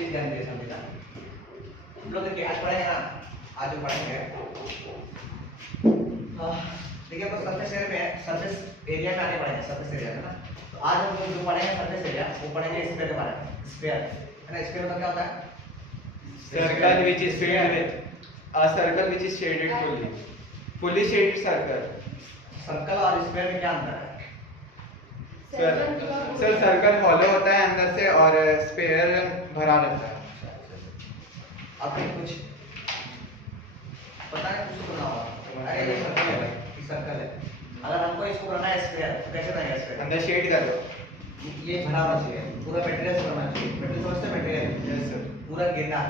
Please ध्यान दीजिए समझिएगा। हम लोग देखिए आज पढ़ेंगे ना, आज जो पढ़ेंगे देखिए तो सरफेस एरिया में, सरफेस एरिया में आगे पढ़ेंगे, सरफेस एरिया है ना। तो आज हम लोग जो पढ़ेंगे सरफेस एरिया वो पढ़ेंगे स्फीयर के बारे में। स्फीयर है ना, स्फीयर मतलब क्या होता है? Circle which is filled with a circle which is shaded fully shaded circle. Circle और स्फीयर में क्या अंतर है? सर सर्कल हॉलो होता है अंदर से और स्फीयर भरा रहता है। आपको कुछ पता है? कुछ सुना होगा, अरे ये सर्कल है, ये सर्कल है, अगर हमको इसको बनाना है स्फीयर तो कैसे बनेगा स्फीयर? अंदर शेड कर दो, ये भरा होना चाहिए, पूरा मटेरियल से बनना चाहिए। मटेरियल समझते हैं? मटेरियल यस सर, पूरा गेंदा,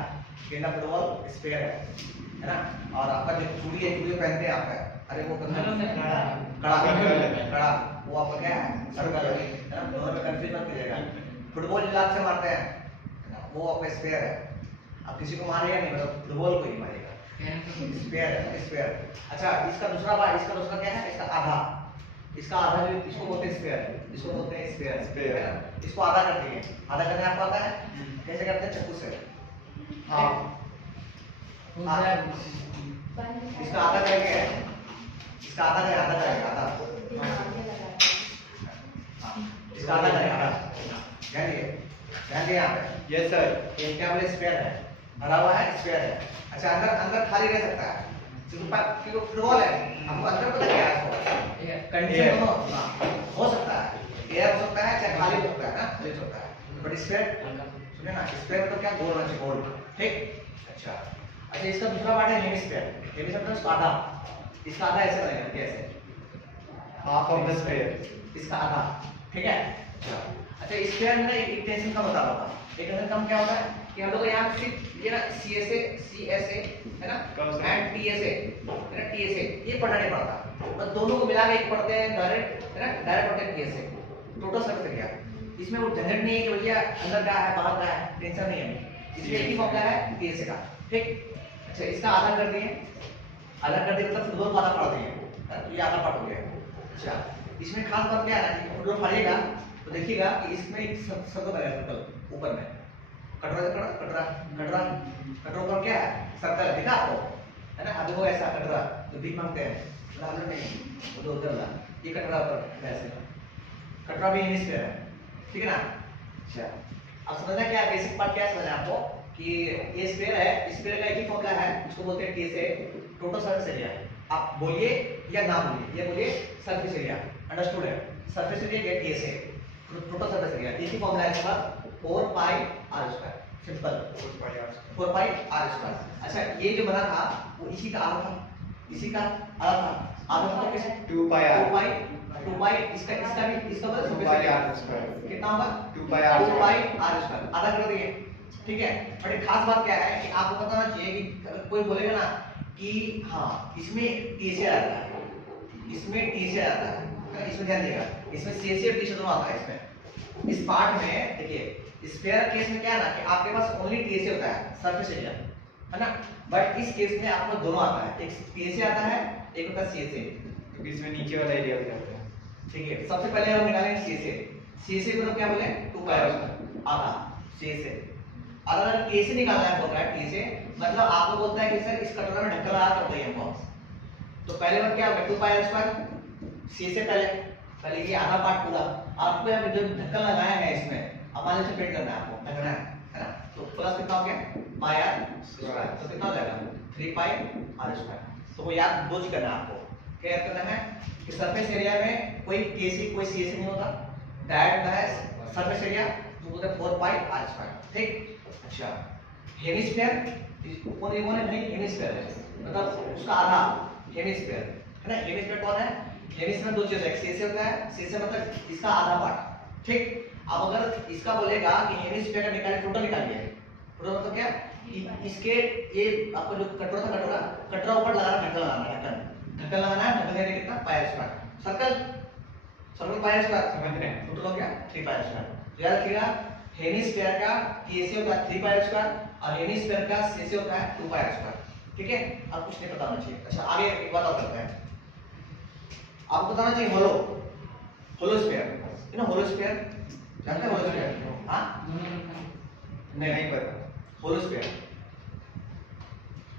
गेंदा फुटबॉल स्फीयर है ना। और आपका जो चूड़ी है, चूड़ी पहनते हैं आपका, अरे वो कड़ा वो आपका क्या है? सर्कल है ना। दोनों में कंफ्यूज मत कीजिएगा। फुटबॉल जो लात से मारते हैं वो आपका स्फीयर है। अब किसी को मारेगा नहीं, मतलब फुटबॉल को ही मारेगा, स्फीयर है, स्फीयर। अच्छा इसका दूसरा भाग, इसका दूसरा क्या है? इसका आधा, इसका आधा जो इसको बोलते हैं स्फीयर, इसको बोलते हैं स्फीयर, स्फीयर है ना। इसको आधा कर दिए, आधा करने आपको आता है कैसे करते हैं? चाकू से। हाँ इसका आधा करेंगे, इसका आधा करेंगे, आधा करेंगे, आधा इसका आधा करेंगे, आधा। ध्यान दिए, ध्यान दिए यहाँ पे। यस सर, ये क्या बोले? स्फीयर है, भरा हुआ है, स्फीयर है। अच्छा अंदर अंदर खाली रह सकता है क्योंकि फुटबॉल है, हमको अंदर पता क्या है? इसको कंडीशन हो सकता है, एयर हो सकता है, चाहे खाली हो सकता है ना, खाली हो सकता है। बट स्फीयर सुने ना, स्फीयर मतलब क्या? गोल होना चाहिए, गोल, ठीक। अच्छा अच्छा इसका दूसरा पार्ट है हेमिस्फीयर। हेमिस्फीयर मतलब इसका आधा, इसका आधा ऐसे बनेगा, कैसे? हाफ ऑफ द स्फीयर, इसका आधा, ठीक है। अच्छा स्फीयर में एक टेंशन कम होता होगा। एक टेंशन कम क्या होता है कि हम लोग यहाँ सिर्फ ये ना CSA है ना, एंड TSA है ना, TSA ये पढ़ना नहीं पड़ता, बस दोनों को मिला के एक पढ़ते हैं डायरेक्ट, है ना, डायरेक्ट पढ़ते हैं TSA, टोटल सर्विस एरिया। इसमें वो झंझट नहीं है कि भैया अंदर का है बाहर का है, टेंशन नहीं है, इसलिए एक ही फॉर्मूला है TSA का, ठीक। अच्छा इसका आधा कर दिए, आधा कर दिए मतलब फुटबॉल को आधा पढ़ा दिए, तो ये आधा पार्ट हो गया। अच्छा इसमें खास बात क्या है ना कि फुटबॉल पढ़िएगा तो देखिएगा कि इसमें एक सर्कल बनेगा, सर्कल ऊपर में कटोरा कटोरा कटोरा कटोरा ऊपर क्या है? सर्कल दिखा आपको, है ना। अब वो ऐसा कटोरा जो भीख मांगते हैं, मतलब नहीं वो तो उधर वाला, ये कटोरा ऊपर ऐसे कटोरा भी हेमिस्फीयर है, ठीक है ना। अच्छा अब समझना क्या है, बेसिक पार्ट क्या समझना है आपको कि ये स्फीयर है, स्फीयर का एक ही फॉर्मूला है, इसको बोलते हैं TSA, टोटल सरफेस एरिया। आप बोलिए या ना बोलिए, ये बोलिए सरफेस एरिया, अंडरस्टूड है? Surface area get TSA, total surface area, इसी फॉर्मूला है इसके पास 4 pi r square, simple 4 pi r square. अच्छा ये जो बना था वो इसी का आधा था, इसी का आधा था, आधा मतलब कैसे? 2 पाई r, 2 पाई इसका भी इसका मतलब 2 पाई r स्क्वायर, कितना होगा? 2 पाई r 2 पाई r स्क्वायर, आधा कर दिए, ठीक है। बट एक खास बात क्या है कि आपको पता होना चाहिए कि कोई बोलेगा ना कि हाँ इसमें TSA आता है, इसमें TSA आता है, इसमें ध्यान दिएगा, इसमें CSA और TSA दोनों आता है। इसमें इस पार्ट में देखिए स्फीयर केस में क्या है ना कि आपके पास ओनली TSA होता है, सरफेस एरिया, है ना। बट इस केस में आपको दोनों आता है, एक TSA आता है, एक होता है CSA, क्योंकि इसमें नीचे वाला एरिया हो जाता है, ठीक है। सबसे पहले हम निकालेंगे CSA को तो क्या बोले? 2 पाई आधा CSA। अगर TSA निकालना है बोल रहा है, TSA मतलब आपको बोलता है कि सर इस कटोरा में ढक्कन लगा कर दो हमको, तो पहले बार क्या होगा? 2 पाई स्क्वायर CSA पहले ये आधा पार्ट पूरा आपको यहाँ पे जो ढक्कन लगाया है इसमें अब मान लीजिए पेंट करना है, आपको ढकना है ना, तो प्लस कितना हो गया? पाई r स्क्वायर, तो कितना हो जाएगा? 3 पाई r स्क्वायर। तो वो याद दो चीज करना है आपको, क्या याद करना है कि सरफेस एरिया में कोई TSA कोई CSA नहीं होता, डायरेक्ट होता है सरफेस एरिया जो बोलते हैं 4 पाई r स्क्वायर, ठीक। अच्छा हेमिस्फीयर कौन है? नहीं हेमिस्फीयर है मतलब उसका आधा हेमिस्फीयर, है ना। हेमिस्फीयर कौन है? हेमिस्फीयर में दो चीज है, CSA होता है, CSA मतलब इसका आधा पार्ट, ठीक। अब अगर इसका बोलेगा कि हेमिस्फीयर का निकालिए, टोटल निकालिए, टोटल मतलब क्या? इसके ये आपको जो कटोरा था, कटोरा ऊपर लगाना, ढक्कन लगाना, ढक्कन लगाना है, ढक्कन देने कितना? Pi square, circle pi square, समझ रहे हैं? टोटल हो गया 3 पाई स्क्वायर। याद रखिएगा हेमिस्फीयर का TSA होता है 3 पाई स्क्वायर और हेमिस्फीयर का CSA होता है 2 पाई स्क्वायर, ठीक है। अब कुछ नहीं पता होना चाहिए। अच्छा आगे एक बात और करते हैं, आपको बताना चाहिए होलो स्फीयर, होलो स्फीयर जानते हैं? होलो स्फीयर हाँ नहीं पता। होल स्क्वायर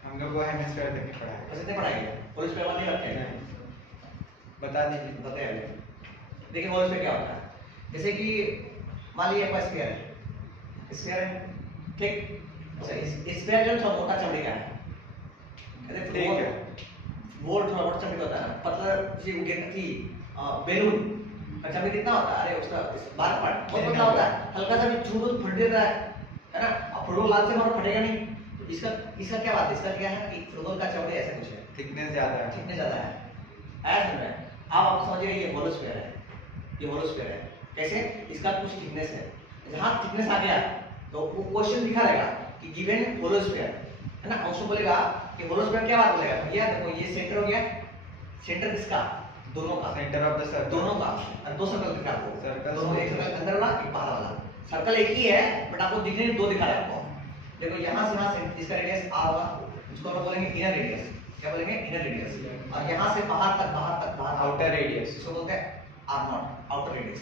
हम लोग को हेमिस्फीयर तक ही पढ़ा है। बस इतने पढ़ाएंगे, होल स्क्वायर बात नहीं करते हैं। बता दीजिए। बताइए देखिए होल स्क्वायर क्या होता है। जैसे कि मान लीजिए आपका स्क्वायर है, स्क्वायर है ठीक। अच्छा इस स्क्वायर जो थोड़ा मोटा चमड़ी का है, ठीक है। वो थोड़ा मोटा चमड़ी का होता है ना, पतला सी गेंद थी बैलून का चमड़ी कितना होता है, अरे उसका बार पार्ट बहुत पतला होता है, हल्का सा भी छू दो फट देता है ना। अब फुटबॉल लाल से मारो फटेगा नहीं। तो इसका क्या बात है, इसका क्या है कि फुटबॉल का चमड़ी ऐसा कुछ है, थिकनेस ज्यादा है। थिकनेस ज्यादा है। ऐसा समझ रहे हैं अब आप समझिए ये होल स्क्वायर है, ये होल स्क्वायर है कैसे, इसका कुछ थिकनेस है, जहां थिकनेस आ गया तो वो क्वेश्चन दिखा रहेगा कि गिवन होल स्क्वायर है ना, उसको बोलेगा कि होल स्क्वायर क्या बात बोलेगा भैया देखो ये सेंटर हो गया, सेंटर किसका, दोनों का, सेंटर ऑफ द सर्कल दोनों का, और दो सर्कल दिखा आपको, सर्कल दोनों एक सर्कल अंदर वाला एक बाहर वाला, सर्कल एक ही है बट आपको दिखने दो दिखा रहा है आपको। देखो यहाँ से यहाँ इसका रेडियस r होगा, इसको हम लोग बोलेंगे इनर रेडियस, क्या बोलेंगे इनर रेडियस, और यहाँ से बाहर तक आउटर रेडियस, इसको बोलते हैं r नॉट आउटर रेडियस,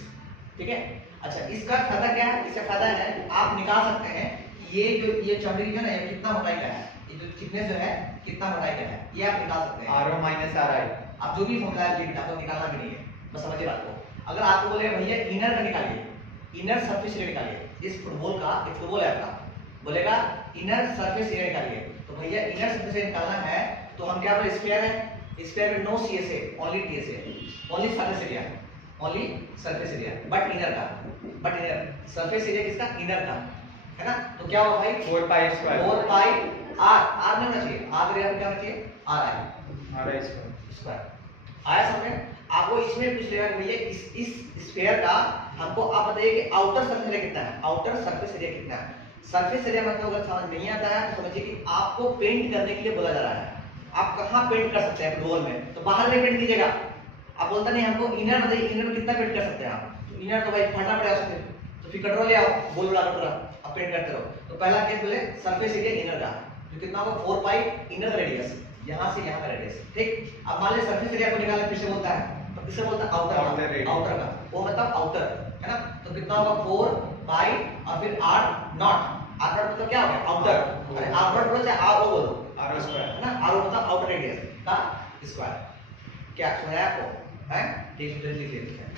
ठीक है। अच्छा इसका फायदा क्या है, इसका फायदा है आप निकाल सकते हैं ये जो ये चमड़ी की जो ना ये कितना मोटाई का है, ये जो थिकनेस जो है कितना मोटाई का है, ये आप निकाल सकते हैं। RO माइनस RI, आप जो भी फॉर्मूला लिख आपको निकालना भी नहीं है, बस समझिए बात को। अगर आपको बोले भैया इनर का निकालिए, इनर सरफेस एरिया निकालिए इस फुटबॉल का, एक फुटबॉल है आपका, बोलेगा इनर सरफेस एरिया निकालिए, तो भैया इनर सरफेस एरिया निकालना है तो हम क्या बोले स्क्वायर है, स्क्वायर में नो CS है ओनली TS है, only surface area, only surface area but inner का, बट इनर सरफेस एरिया किसका, इनर का है ना। तो क्या होगा भाई 4 पाई स्क्वायर, 4 पाई r नहीं होना चाहिए, r एरिया क्या होना चाहिए RI स्क्वायर। आया समझ में। आपको इसमें पूछ लेगा कि भैया इस स्फीयर का हमको आप बताइए कि आउटर सरफेस एरिया कितना है, आउटर सरफेस एरिया कितना है। सरफेस एरिया मतलब अगर समझ नहीं आता है तो समझिए कि आपको पेंट करने के लिए बोला जा रहा है, आप कहाँ पेंट कर सकते हैं फुटबॉल में, तो बाहर में पेंट कीजिएगा। आप बोलता नहीं हमको इनर बताइए, इनर में कितना पेंट कर सकते हैं आप, तो इनर तो भाई फटना पड़ेगा उसमें, तो फिर कटोरा ले आओ, बोल बड़ा कटोरा आप पेंट करते रहो। तो पहला केस बोले सरफेस एरिया इनर का जो कितना होगा 4 पाई इनर रेडियस, यहाँ से यहाँ का रेडियस ठीक। अब मान ले सरफेस एरिया को निकालना फिर से बोलता है, तो किससे बोलता है आउटर का, वो मतलब आउटर है ना। तो कितना होगा 4 पाई और फिर r नॉट, r नॉट मतलब क्या हो गया आउटर, अरे r नॉट बोलो चाहे r बोलो, RO स्क्वायर है ना, r मतलब आउटर रेडियस का स्क्वायर। क्या सुनाया आपको है, ठीक है लिख लेते हैं।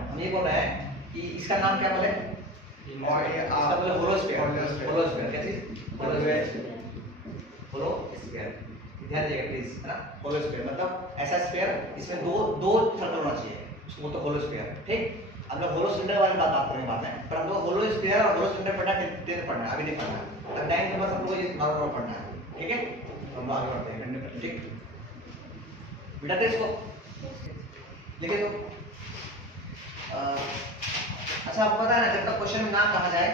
हम ये बोल रहे हैं कि इसका नाम क्या बोले, और ये इसका बोले होलो स्फीयर, होलो स्फीयर क्या चीज, होलो स्फीयर, होलो स्फीयर ध्यान दीजिएगा प्लीज है ना। होलो स्फीयर मतलब ऐसा स्फीयर इसमें दो सर्कल होना चाहिए, उसको बोलते हैं होलो स्फीयर ठीक। हम लोग होलो सिलेंडर वाली बात करेंगे बाद में, पर हम लोग होलो स्फीयर और होलो सिलेंडर पढ़ना टेंथ पढ़ना है, अभी नहीं पढ़ना है, अब 9th के बाद हम लोग ये नॉर्मल पढ़ना है ठीक है। तो हम लोग आगे बढ़ते हैं ठीक, बेटा इसको लिखे तो अच्छा आपको पता है ना जब तक क्वेश्चन में ना कहा जाए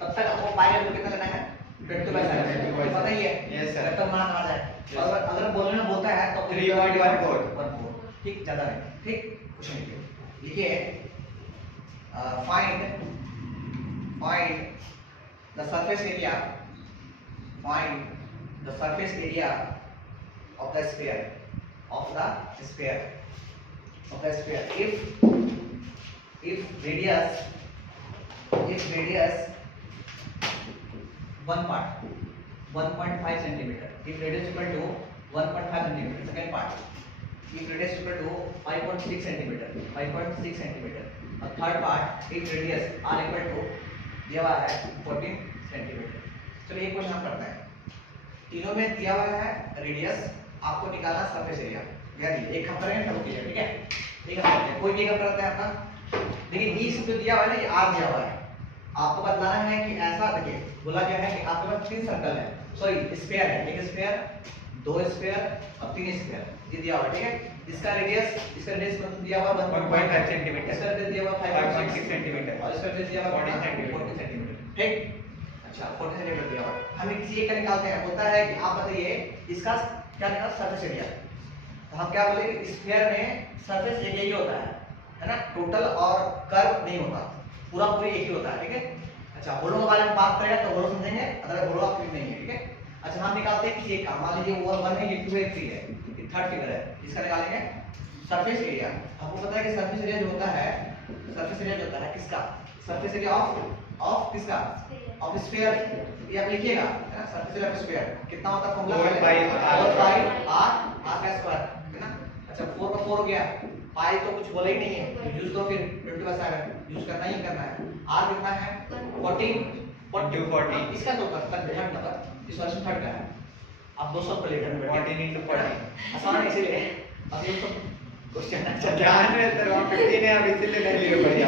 तब तक आपको पाई वैल्यू कितना लेना है 25 पता ही है। यस सर, जब तक ना कहा जाए और अगर बोलने में बोलता है तो 3.14 ठीक, ज्यादा नहीं ठीक। क्वेश्चन लिखिए find the surface area, find the surface area of the sphere, of the sphere, of the sphere if radius one part 1.5 centimeter, if radius equal to 1.5 centimeter, second part if radius equal to 5.6 centimeter, 5.6 centimeter, और third part if radius r equal to दिया हुआ है 14 centimeter। चलिए ये question हम करते हैं, तीनों में दिया हुआ है रेडियस, आपको निकालना सरफेस एरिया, यानी एक हम करेंगे सब कीजिए ठीक है। एक हम करते हैं, कोई भी एक हम करता है अपना, लेकिन ई जो दिया हुआ है ना ये आर दिया हुआ है, आपको बताना है कि ऐसा देखिए बोला गया है कि आपके पास 3 सर्कल है, सॉरी स्फीयर है, एक स्फीयर, 2 स्फीयर और 3 स्फीयर ये दिया हुआ है ठीक है। इसका रेडियस दिया हुआ 1.5 सेंटीमीटर, इसका रेडियस दिया हुआ 5.6 सेंटीमीटर और इसका रेडियस दिया हुआ 14 सेंटीमीटर 14 सेंटीमीटर ठीक। अच्छा 14 सेंटीमीटर दिया हुआ, हम किसी एक का निकालते हैं, होता है कि आप बताइए इसका क्या निकाला सरफेस एरिया, तो हम क्या बोलेंगे स्फीयर में सरफेस एरिया ही होता है ना, टोटल और कर्व नहीं होता, पूरा पूरी एक ही होता है ठीक है। अच्छा होलो के बारे में बात करेंगे तो होलो समझेंगे, अगर होलो आप नहीं है ठीक है। अच्छा हम निकालते हैं किसी एक का, मान लीजिए वो 1 है, ये 2 है, 3 है, ये थर्ड फिगर है, इसका निकालेंगे सरफेस एरिया। आपको पता है कि सरफेस एरिया जो होता है, सरफेस एरिया जो होता है किसका, सरफेस एरिया ऑफ किसका, ऑफ स्फीयर, ये आप लिखिएगा है ना, सरफेस एरिया ऑफ स्फीयर कितना होता है formula 4 pi r 4 pi r का स्क्वायर है ना। अच्छा 4 का 4 हो गया, पाई तो कुछ बोला ही नहीं है, यूज करो फिर 20/7 यूज करना ही करना है। r कितना है 14 40 इसका तो थर्ड नंबर, इस वर्ष थर्ड का है। अब 200 पर लीटर में 14 into 40 आसान है इसीलिए। अब ये तो क्वेश्चन अच्छा ध्यान में सर वहाँ 15 है, अब इसीलिए नहीं लिए बढ़िया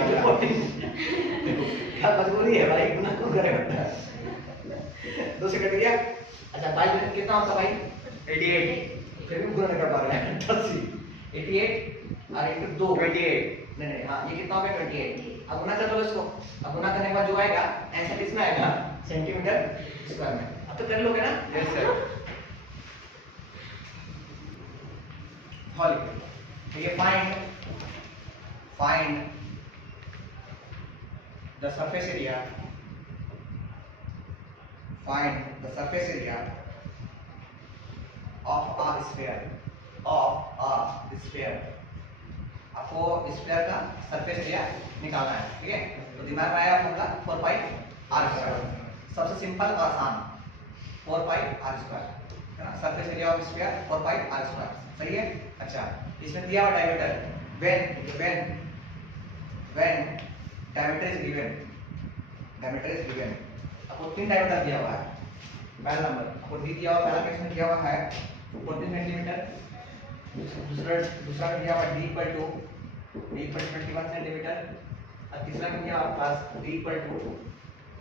क्या मजबूरी है भाई, गुना क्यों करेगा। 2 से कट गया। अच्छा 22 मिनट कितना होता भाई 88 फिर भी गुना नहीं कर पा रहे हैं 88 और इनटू 2 28 नहीं हाँ ये कितना हो गया 28। अब गुना कर लो इसको, अब गुना करने के बाद जो आएगा आंसर किसमें आएगा सेंटीमीटर स्क्वायर में। अब तो कर लोगे ना। Yes sir. सॉल्व तो ये find the surface area, find the surface area of a sphere, आपको स्फीयर का सरफेस एरिया निकालना है, ठीक है। तो दिमाग में आया फॉर्मूला 4 पाई r स्क्वायर, सबसे सिंपल और आसान 4 पाई r स्क्वायर है ना, surface area of sphere 4 pi r square, सही है। अच्छा इसमें दिया हुआ diameter when diameter is given, आपको 3 डायमीटर दिया हुआ है। पहला नंबर आपको डी दिया हुआ, पहला केस में दिया हुआ है 14 सेंटीमीटर, दूसरा में दिया हुआ d इक्वल टू 21 सेंटीमीटर और तीसरा में दिया हुआ पास d इक्वल टू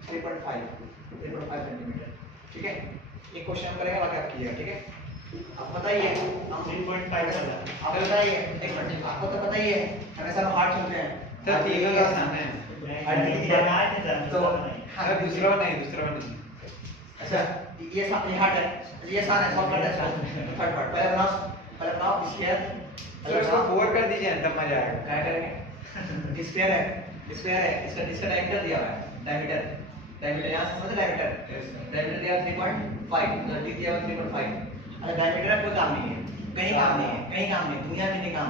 3.5 सेंटीमीटर, ठीक है। ये क्वेश्चन करेंगे बाकी आप किया, ठीक है। आप बताइए हम 3.5 कर रहे हैं, आप बताइए एक मिनट, आपको तो पता ही है हमेशा हम हार्ड सुनते हैं सर तीनों का आसान है तो हाँ दूसरा नहीं। अच्छा ये हार्ड है, ये आसान है, सॉल्व करना है। थर्ड पार्ट पहले बनाओ स्क्वायर, सर उसको 4 कर दीजिए तब मजा आएगा। क्या करेंगे स्क्वायर है इसका डायमीटर दिया हुआ है, डायमीटर यहां से समझ, डायमीटर दिया 3.5 डी दिया हुआ 3.5। अगर डायमीटर कोई काम नहीं है, कहीं काम नहीं, दुनिया में नहीं काम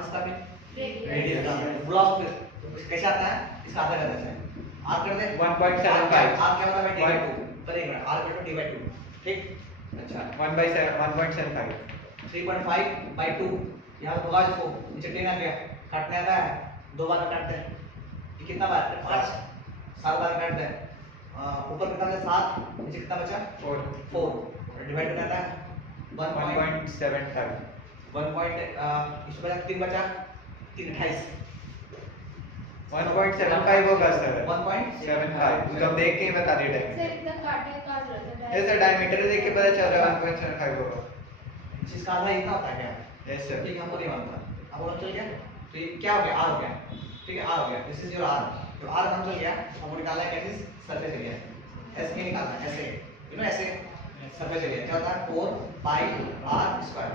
इसका भी रेडियस काम है। ब्लॉक फिर कैसे आता है, इसका आधा कर देते हैं, आर कर दे 1.75 आर क्या होता है डी/2 पर एक मिनट, आर बटे डी/2 ठीक। अच्छा 1.75 3.5/2 यहां होगा, इसको नीचे 10 आ गया, काटने आता है 2 बार काटते हैं, ये कितना बार 5 7 बार काटते हैं। ऊपर कितना बचा 7, नीचे कितना बचा 4 डिवाइड करना है 1.75 इसमें 3 बचा 3 28 1.75 होगा सर 1.75 जब देख के ही बता दिए सर डायमीटर। इतना काटने का जरूरत है। ये सर डायमीटर देख के पता चल रहा है 1.75 होगा। जिसका आधा इतना होता है क्या, यस सर। ठीक है, हमको नहीं मानता, अब पता चल गया। तो ये क्या हो गया आर हो गया, ठीक है, आर हो गया, दिस इज योर आर। तो आर हम चल गया, हमको निकालना है कैसे सरफेस एरिया, ऐसे नहीं निकालना है, ऐसे यू नो ऐसे सरफेस एरिया क्या होता है 4 पाई r स्क्वायर।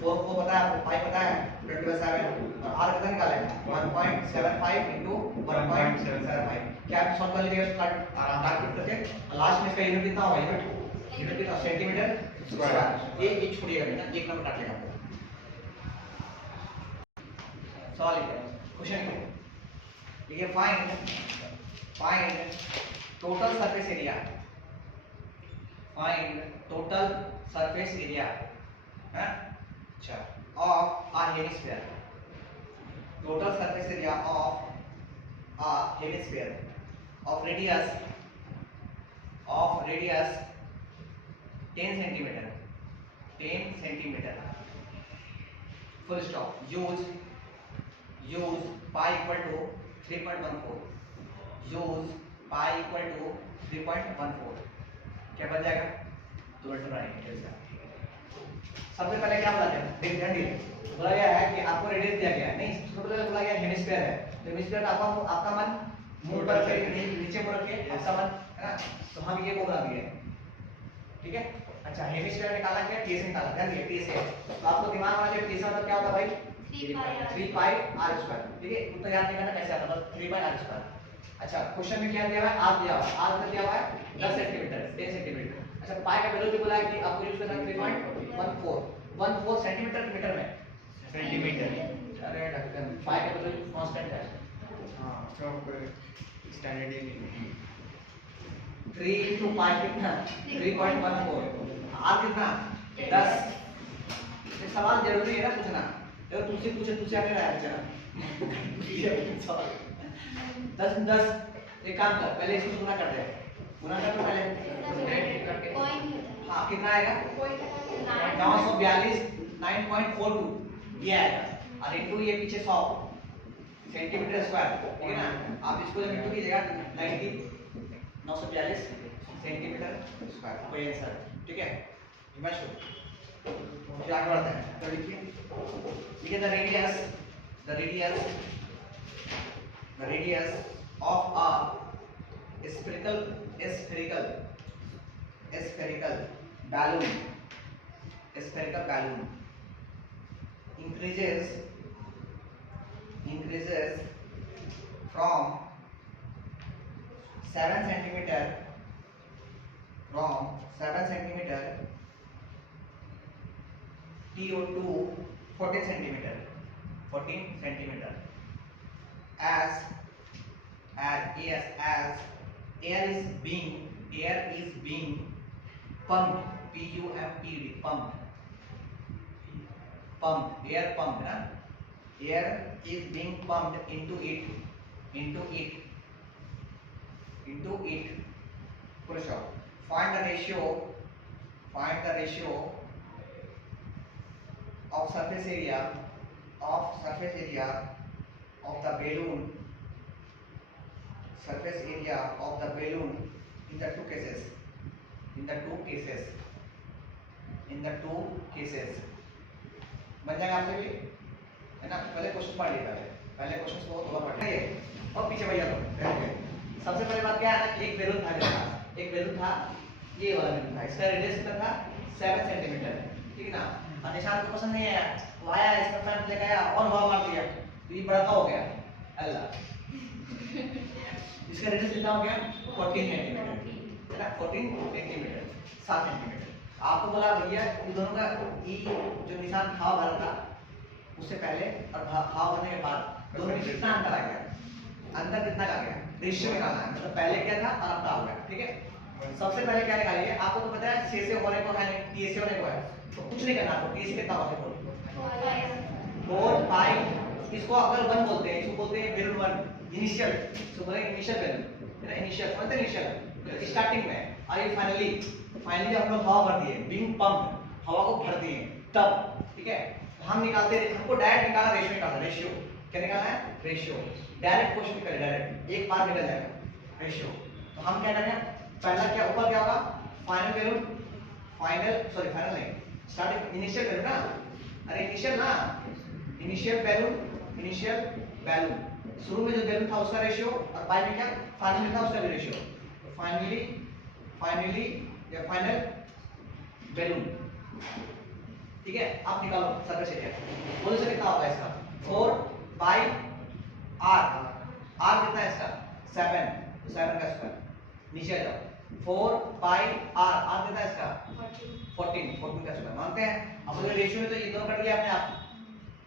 4 पता है आपको, पाई पता है 20/7 और r कितना निकालेंगे 1.75 into 1.75। क्या आप सॉल्व कर लीजिएगा इसको काट करके, लास्ट में इसका यूनिट कितना होगा, यूनिट कितना सेंटीमीटर स्क्वायर। ये छोड़िएगा नहीं ना, एक नंबर काट लेगा आपको। सॉल्व क्वेश्चन ये find total surface area, find total surface area है अच्छा of a hemisphere, total surface area of a hemisphere of radius 10 centimetre full stop. Use pi equal to 3.14, use pi equal to 3.14 क्या बन जाएगा, तुरंत बनाएंगे। सबसे पहले क्या बोला गया, ध्यान दिए, बोला गया है कि आपको रेडियस दिया गया है, नहीं सबसे पहले बोला गया हेमिस्फीयर है, तो हेमिस्फीयर का आपका मन मुंह पर से नीचे मुड़ के आपका मन है ना, तो हम ये को बना दिए, ठीक है। अच्छा हेमिस्फीयर निकाला क्या, टीएस निकाला, ध्यान दिए टीएस है, तो आपको दिमाग में टीएस मतलब क्या होता है भाई 3 पाई r स्क्वायर, ठीक है, उतना याद नहीं करना कैसे आता है 3 पाई r स्क्वायर। अच्छा क्वेश्चन में क्या दिया हुआ है, r दिया हुआ है, r कितना दिया हुआ है 10 सेंटीमीटर। अच्छा पाई का वैल्यू भी बोला है कि आपको यूज करना है 3.14 सेंटीमीटर मीटर में सेंटीमीटर। अरे ढक्कन पाई का वैल्यू कांस्टेंट है, हाँ स्टैंडर्ड यूनिट 3 into 5 कितना 3.14 आर कितना 10। ये सवाल जरूरी है ना पूछना, अगर तुझसे पूछे तुझसे आगे रहा है बेचारा 10 एक काम कर, पहले इसको गुना कर दे, गुना कर तो पहले हाँ कितना आएगा 942 9.42 ये आएगा, और इनटू ये पीछे 100 सेंटीमीटर स्क्वायर, ठीक है ना। आप इसको जब इनटू कीजिएगा 942 सेंटीमीटर स्क्वायर कोई आंसर, ठीक है। हिमांशु फिर आगे बढ़ते हैं, तो लिखिए the radius of a spherical balloon increases from 7 centimeter to 14 centimeter as air is being pumped, air pumped ना, air is being pumped into it full stop. Find the ratio of surface area of the balloon in the two cases बन जाएगा आपसे भी, है ना। पहले question पढ़ लिया, पहले क्वेश्चन को थोड़ा पढ़ लिया और पीछे भैया लोग सबसे पहले बात क्या है ना, एक बैलून था मेरे पास, ये वाला बैलून था, इसका रेडियस कितना था 7 सेंटीमीटर, ठीक है ना। और निशान को पसंद नहीं आया, वो आया इसका पैंट लेके आया और हवा मार दिया, तो ये बड़ा हो गया अल्लाह इसका रेडियस कितना हो गया 14 सेंटीमीटर, है ना, 14 सेंटीमीटर 7 सेंटीमीटर। आपको बोला भैया इन दोनों का ई जो निशान हवा भरा था उससे पहले और हवा भरने के बाद दोनों में कितना अंतर आ गया, अंतर कितना आ गया, रेशियो निकालना है, मतलब पहले क्या था और अब क्या हो गया, ठीक है। सबसे पहले क्या निकालिए, आपको तो पता है सी से होने को है नहीं, टी से होने को है, तो कुछ नहीं करना, आपको टी से कितना होगा 4 5, इसको अगर 1 बोलते हैं, इसको बोलते हैं बैलून 1 इनिशियल, इसको बोलते हैं इनिशियल बैलून, है ना, इनिशियल समझते हैं, इनिशियल स्टार्टिंग में, और ये फाइनली हम लोग हवा भर दिए, बीइंग पंप, हवा को भर दिए तब, ठीक है। हम निकालते हैं, हमको डायरेक्ट निकालना, रेशियो निकालना, रेशियो क्या निकालना है, रेशियो डायरेक्ट क्वेश्चन करें, डायरेक्ट एक बार निकल जाएगा रेशियो। तो हम क्या करें, पहला क्या ऊपर क्या होगा, फाइनल बैलून, फाइनल नहीं, स्टार्टिंग इनिशियल बैलून ना, अरे इनिशियल ना, इनिशियल बैलून शुरू में जो बैलून था उसका रेशियो, और बाद में क्या फाइनल में था उसका भी रेशियो, तो फाइनली या फाइनल बैलून, ठीक है। आप निकालो सरफेस एरिया, बोलो से कितना होगा इसका 4 बाई आर कितना है इसका 7 का स्क्वायर, नीचे आ जाओ 4 बाई आर कितना है इसका 14 का स्क्वायर, मानते हैं। अब बोले रेशियो में तो ये दोनों कट गया अपने आप,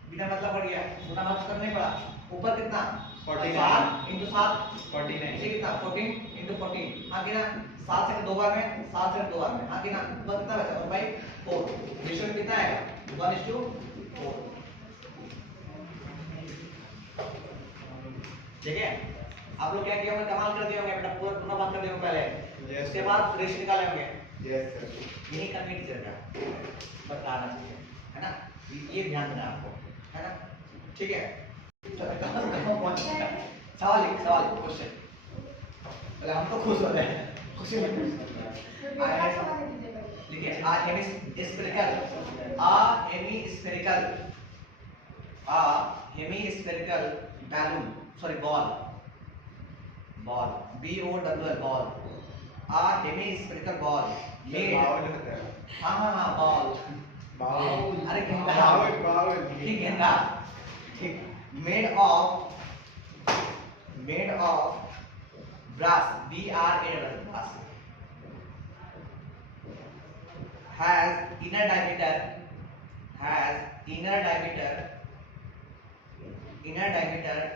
बिना मतलब कट गया, छोटा मतलब करना नहीं पड़ा। ऊपर कितना 7 into 7 49, ये कितना 14 into 14, हाँ कितना 7 से 2 बार में, 7 से 2 बार में, हाँ कितना बस कितना बचा 1/4, रेशियो में कितना आएगा 1:4, ठीक है। आप लोग क्या किया होंगे, कमाल कर दिए होंगे बेटा, पूरा बात कर दिए होंगे पहले, उसके बाद रेशियो निकाले होंगे, यस सर। यही करनी टीचर का बताना चाहिए, है ना, ये ध्यान देना आपको, है ना, ठीक है। सवाल क्वेश्चन, पहले हम तो खुश हो रहे हैं, खुशी में देखिए a hemispherical balloon, sorry bowl BOWL bowl, a hemispherical bowl made, हाँ बॉल, अरे गेंदा, ठीक, made of brass, brass, has inner diameter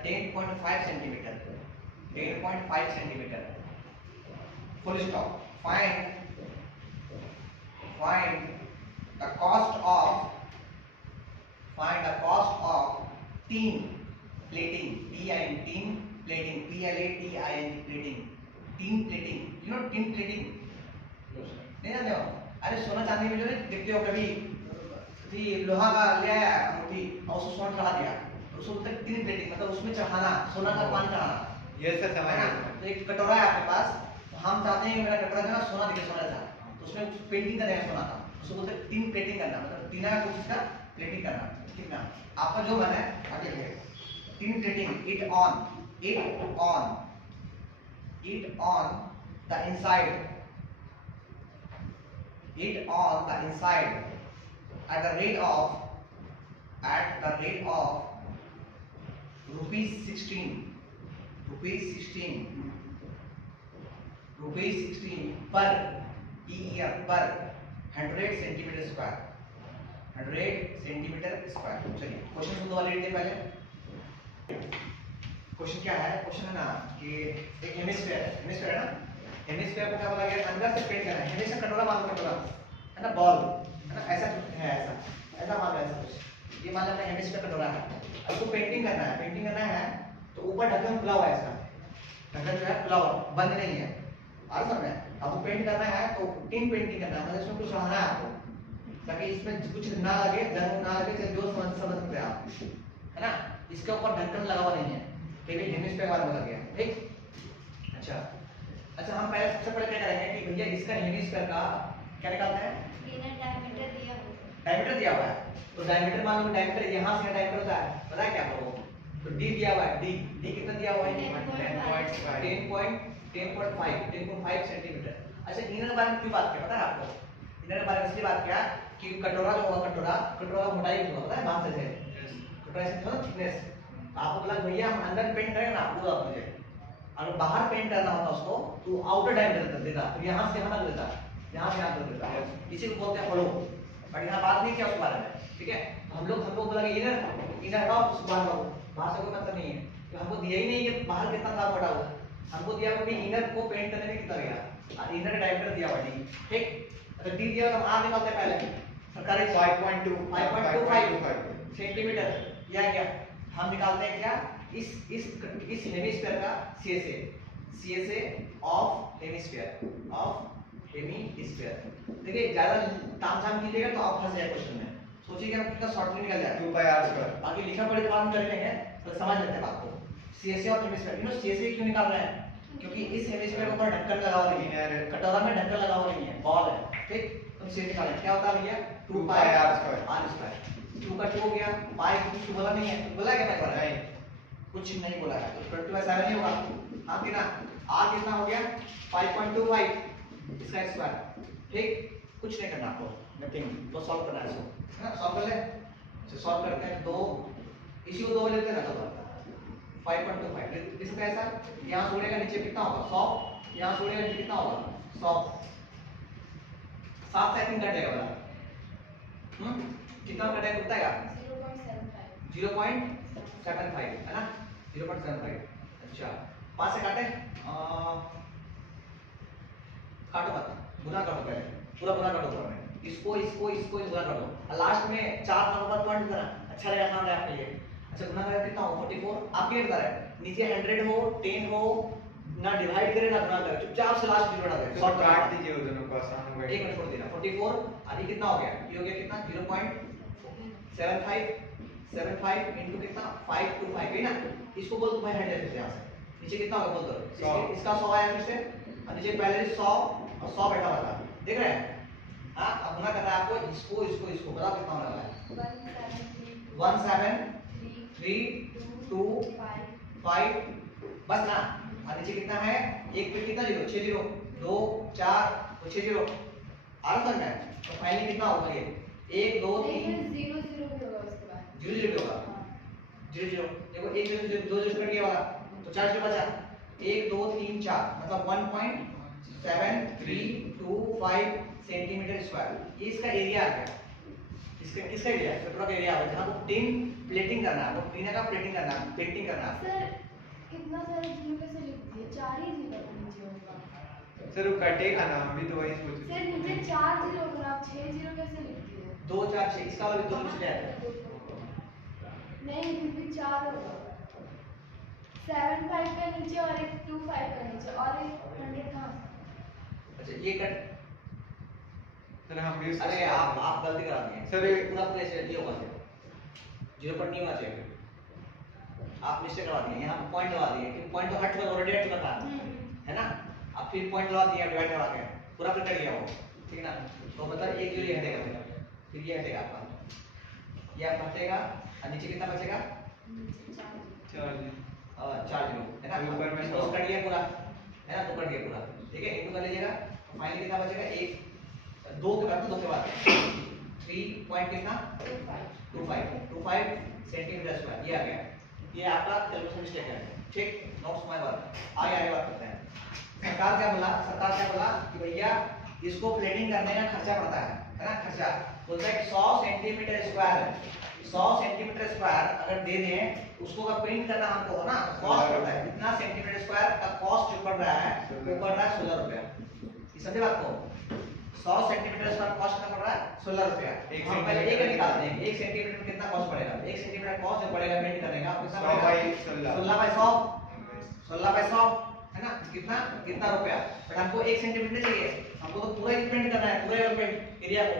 10.5 centimeter, 10.5 8.5 centimetre. Full stop. Find the cost of tin plating, tin plating, plating, tin plating, you know tin plating नहीं जानते हो? अरे सोना चांदी में जो है देखते हो कभी लोहा का ले आया अंगूठी और उसको सोना चढ़ा दिया, तो उसको बोलते हैं टीन प्लेटिंग, मतलब उसमें चढ़ाना, सोना का पान चढ़ाना। ये सर समझ है ना? गया। तो एक कटोरा है आपके पास, तो हम चाहते हैं कि मेरा कटोरा जो है ना सोना दिखे, सोना सा, तो उसमें पेंटिंग करेंगे सोना का, उसको बोलते हैं टीन प्लेटिंग करना, मतलब टीना का कुछ का प्लेटिंग करना। ठीक ना? आपका जो मन है आगे लिखिए। Tin plating, it on the inside at the rate of rupees 16 per year per 100 centimeter square। चलिए क्वेश्चन दो वाले लेते हैं पहले। क्वेश्चन क्या है? क्वेश्चन है ना कि एक हेमिस्फीयर है ना, हेमिस्फीयर को क्या बोला गया? अंदर से पेंट करना है। हेमिस्फीयर कटोरा मान लो, कटोरा है ना, बॉल है ना, ऐसा है, ऐसा मान लो, ऐसा कुछ। ये मान लो अपना हेमिस्फीयर कटोरा है, अब इसको पेंटिंग करना है, तो ऊपर ढक्कन खुला हुआ है, इसका ढक्कन जो है खुला हुआ, बंद नहीं है। और समझ में आपको पेंट करना है तो टीन पेंटिंग करना है, मतलब इसमें कुछ रहना है आपको, ताकि इसमें कुछ ना लगे, जंग ना लगे, जो समझ सकते हैं आप, है ना। इसके ऊपर ढक्कन लगा हुआ नहीं है, केवल हेमिस्फीयर वाला लग गया। ठीक, अच्छा हम पहले सबसे पहले क्या करेंगे कि भैया इसका हेमिस्फीयर का क्या निकालते हैं? डायमीटर दिया हुआ है, तो डायमीटर मान लो, डायमीटर यहाँ से डायमीटर होता है, पता है क्या आपको? तो डी दिया हुआ है, डी कितना दिया हुआ है? 10.5 सेंटीमीटर। अच्छा इनर के बारे में क्यों बात किया पता है आपको? इनर के बारे में इसलिए बात किया कि कटोरा जो होगा, कटोरा का मोटाई कितना होता है? बाहर से कटोरा से थोड़ा थिकनेस। आपको बोला भैया हम अंदर पेंट करेंगे ना, पूरा मुझे अगर बाहर पेंट करना होता उसको तो आउटर डायमीटर कर देता, तो यहाँ से यहाँ तक देता, यहाँ से यहाँ तक देता, इसी को बोलते हैं होलो। बट यहाँ बात नहीं किया उस बारे में, ठीक है। हम लोग बोला इनर का उसको बाहर लो, बाहर से कोई मतलब नहीं है, तो हमको दिया ही नहीं कि बाहर कितना था मोटा हुआ, हमको दिया कि इनर को पेंट करने में कितना गया, और इनर डायमीटर दिया हुआ डी। ठीक, तो डी दिया तो हम आर निकालते हैं पहले, सरकारी 5.25 सेंटीमीटर। या क्या हम निकालते हैं क्या? इस हेमिस्फीयर का CSA ऑफ हेमिस्फीयर देखिए ज्यादा तामझाम कीजिएगा तो आप फंस जाए क्वेश्चन में, सोचिए कि हम कितना शॉर्ट में निकल जाए 2πr²। बाकी लिखा पढ़े तो बाद में कर लेंगे, तो समझ लेते हैं बात को। CSA of hemisphere, you know CSA क्यों निकाल रहे हैं? क्योंकि इस हेमिस्फीयर के ऊपर ढक्कन लगा हुआ नहीं है, कटोरा में ढक्कन लगा हुआ नहीं है, बॉल है। ठीक, तो CSA निकालें, क्या होता है भैया? 2πr²। 2 का 2 हो गया, पाई कुछ बोला नहीं है, बोला क्या मैं बोला? नहीं, कुछ नहीं बोला है, तो 20/7 ही होगा। हाँ कितना? आर कितना हो गया? 5.25 इसका स्क्वायर। ठीक, कुछ नहीं करना आपको, नथिंग, तो सॉल्व करना है इसको, है ना। सॉल्व कर ले, तो सॉल्व करते हैं, दो इसी को 2 लेते हैं ना, तो 5.25 इसका ऐसा, यहाँ छोड़ेगा नीचे कितना होगा? 100, यहाँ छोड़ेगा नीचे कितना होगा? 100, 7 सेकंड कट जाएगा वाला। कितना कटेगा? कितना आएगा? 0.75 है ना, 0.75। अच्छा 5 से काटे, काटो मत, गुना करो पहले, पूरा गुना करो पूरा में, इसको गुना करो, और लास्ट में 4 नंबर पॉइंट देना, अच्छा रहेगा काम आपके लिए। अच्छा गुना करें कितना हो? 44। आप क्या करता है, नीचे 100 हो, 10 हो, ना डिवाइड करे ना गुना करे, चुपचाप से लास्ट जीरो डाल दे, शॉर्ट काट दीजिए वो दोनों को, आसान होगा। 1 मिनट छोड़ देना। 44 अभी कितना हो गया? ये हो गया कितना? 0.75 इनटू कितना? 525 है ना। इसको बोल दो भाई, हट जाए से यहाँ से, नीचे कितना होगा बोल दो? इसका 100 आया फिर से, और नीचे पहले 100 और 100 बैठा हुआ था, देख रहे हैं? हाँ, अब गुना करना है आपको, इसको बताओ कितना होने वाला है? 17325 बस ना। और नीचे कितना है? एक पे कितना जीरो? 6 जीरो, 2 4 तो 6 जीरो आ रहा है, तो फाइनली कितना होगा? ये 1 2 3 0 0 भी होगा, उसके बाद 0 0 होगा, 0 0 देखो, 1 0 0 2 0 कट गया वाला, तो 4 0 बचा, 1 2 3 4 मतलब 1.7325 सेंटीमीटर स्क्वायर। ये इसका एरिया आ गया। इसका किसका एरिया? कटोरा का एरिया आ गया, जहां को टीन प्लेटिंग करना है, वो टीना का प्लेटिंग करना है, पेंटिंग करना है। सर इतना सारा जीरो कैसे लिख दिए? 4 सर वो कटेगा ना, हम भी तो वही सोच सर रहे नीचे 4 जीरो होगा, आप 6 जीरो कैसे लिखते हो? 2 4 6 इसका वाला भी 2 नीचे जाएगा। नहीं फिर भी 4 होगा। 7 5 का नीचे और एक 2 5 का नीचे और एक 100 कहाँ से? अच्छा ये कट, सर हम भी अरे आप गलती करा दिए सर, ये- पूरा पूरा ऐसे ये होगा सर, 0 पर नहीं होना चाहिए, आप मिस्टेक करवा दिए, यहाँ पॉइंट लगा दिए कि पॉइंट तो हट चुका, ऑलरेडी हट चुका था, है ना। अब फिर पॉइंट लगा दिया, डिवाइड करा के पूरा फिर कट गया वो, ठीक है ना। तो मतलब एक जीरो ये हटेगा, फिर ये हटेगा आपका, ये आपका हटेगा और नीचे कितना बचेगा? नीचे 4 4 जीरो, है ना। ऊपर में तो 100 कट गया पूरा, है ना, तो कट गया पूरा, ठीक है। इनको कर लीजिएगा, तो फाइनली कितना बचेगा? 1 2 के बाद 2 के बाद 3 पॉइंट कितना? 25 सेंटीमीटर स्क्वायर, ये आ गया। ये आपका कैलकुलेशन मिस्टेक है, ठीक। नोट्स माय वर्क, आगे बात करते हैं। सरकार क्या बोला कि भैया इसको प्लेटिंग करने का खर्चा पड़ता है ना, खर्चा बोलता है कि 100 सेंटीमीटर स्क्वायर अगर दे दें उसको अगर प्रिंट करना हमको है ना, कॉस्ट पड़ता है कितना? सेंटीमीटर स्क्वायर का कॉस्ट जो पड़ रहा है वो पड़ रहा है 16 रुपया। ये समझे बात को? 100 सेंटीमीटर स्क्वायर कॉस्ट कितना पड़ रहा है? 16 रुपया। हम पहले एक निकालते हैं, 1 सेंटीमीटर में कितना कॉस्ट पड़ेगा? 1 सेंटीमीटर कॉस्ट जो पड़ेगा प्रिंट करने का कितना पड़ेगा? 16 बाय 100 है ना, कितना रुपया। बट हमको 1 सेंटीमीटर चाहिए, हमको तो पूरा प्रिंट करना है, पूरे एरिया को।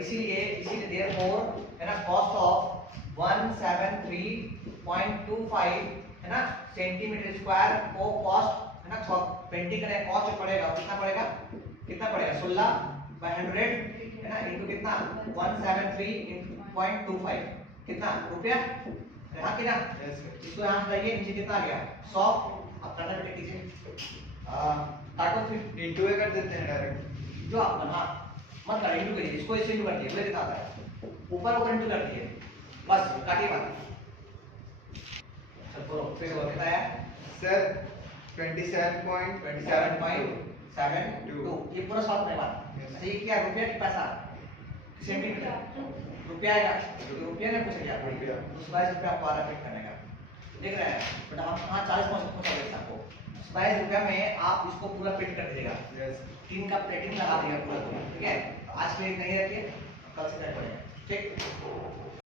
इसीलिए देयरफॉर है ना, कॉस्ट ऑफ 173.25 है ना सेंटीमीटर स्क्वायर को कॉस्ट है ना, पेंटिंग करने का कॉस्ट जो पड़ेगा कितना पड़ेगा? 16 बाय 100 है ना इनटू कितना? 173.25 कितना रुपया? हाँ कि ना। इसको यहाँ लाइए, नीचे कितना आ गया? 100। अब करना बेटे कीजिए, काटो फिर इंटू ए कर देते हैं डायरेक्ट। जो आप बना मत कर, इंटू करिए, इसको इससे इंटू कर दिए, बोले कितना आता है? ऊपर इंटू कर दिए, बस काटिए मत। चल बोलो फिर वो कितना आया? सर 27.72 ये पूरा सॉल्व करने बाद अच्छा ये क्या रुपया की पैसा? सेंटीमीटर रुपया आएगा, रुपया ने पूछा क्या? रुपया। तो 22 रुपया आपको आ रहा है फिट करने का, देख रहे हैं। बट हम कहाँ 40 पहुंचा देते आपको। 22 रुपया में आप इसको पूरा फिट कर दीजिएगा, यस 3 का प्लेटिंग लगा देगा पूरा, ठीक है। तो आज के लिए नहीं रखिए, कल से करना पड़ेगा, ठीक।